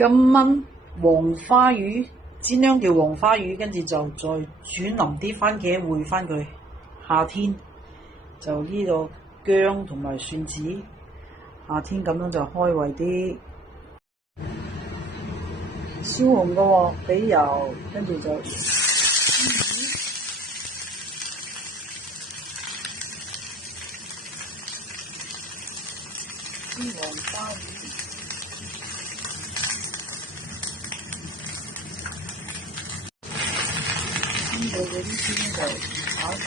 今晚黃花魚煎兩條黃花魚，跟住就再煮腍啲番茄燴翻佢。夏天就呢度薑同埋蒜子，夏天咁樣就開胃啲。燒紅個鑊俾油，跟住就煎黃花魚。煎到嗰啲先就炒炒，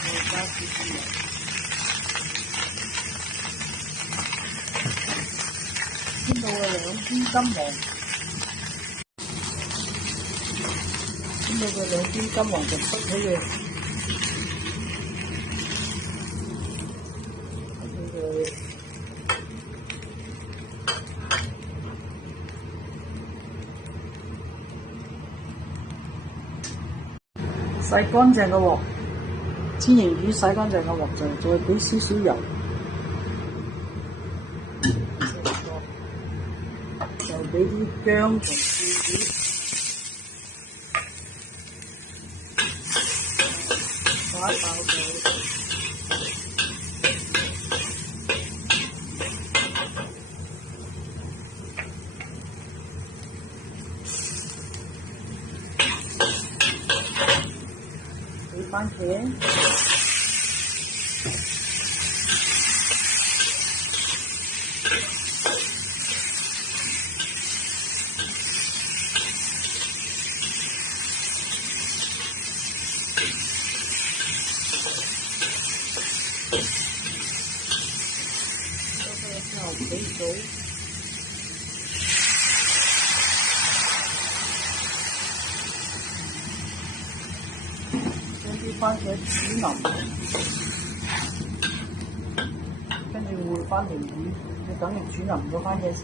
再加少少油，煎到佢兩邊金黃，煎到佢兩邊金黃就出起佢。洗乾淨個鑊，煎型魚洗乾淨個鑊就再俾少少油，就俾啲薑同蒜子，打爆佢，俾番茄，之後俾水，將啲番茄煮腍，跟住燴翻條魚，你等佢煮腍咗番茄先。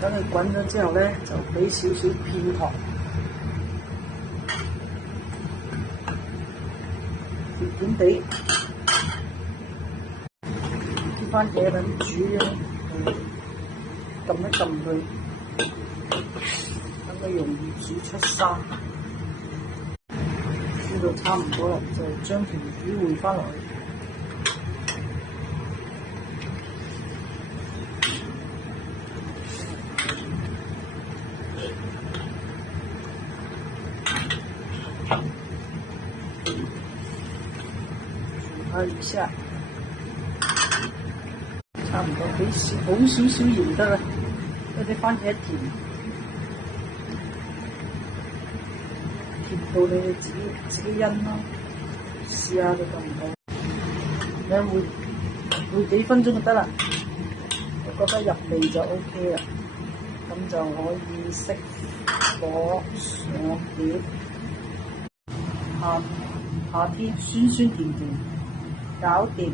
等佢滾咗之後咧，就俾少少片糖，甜甜地。啲番茄等煮咧，撳一撳佢，等佢容易煮出沙。煮到差唔多啦，就將條魚燴翻落去。煮一下，差唔多俾好少少鹽得啦，因為啲番茄甜，甜到你哋自己因咯，試下佢夠唔夠？你燴幾分鐘就得啦，我覺得入味就 OK 啦，咁就可以熄火上碟。夏天酸酸甜甜，搞掂。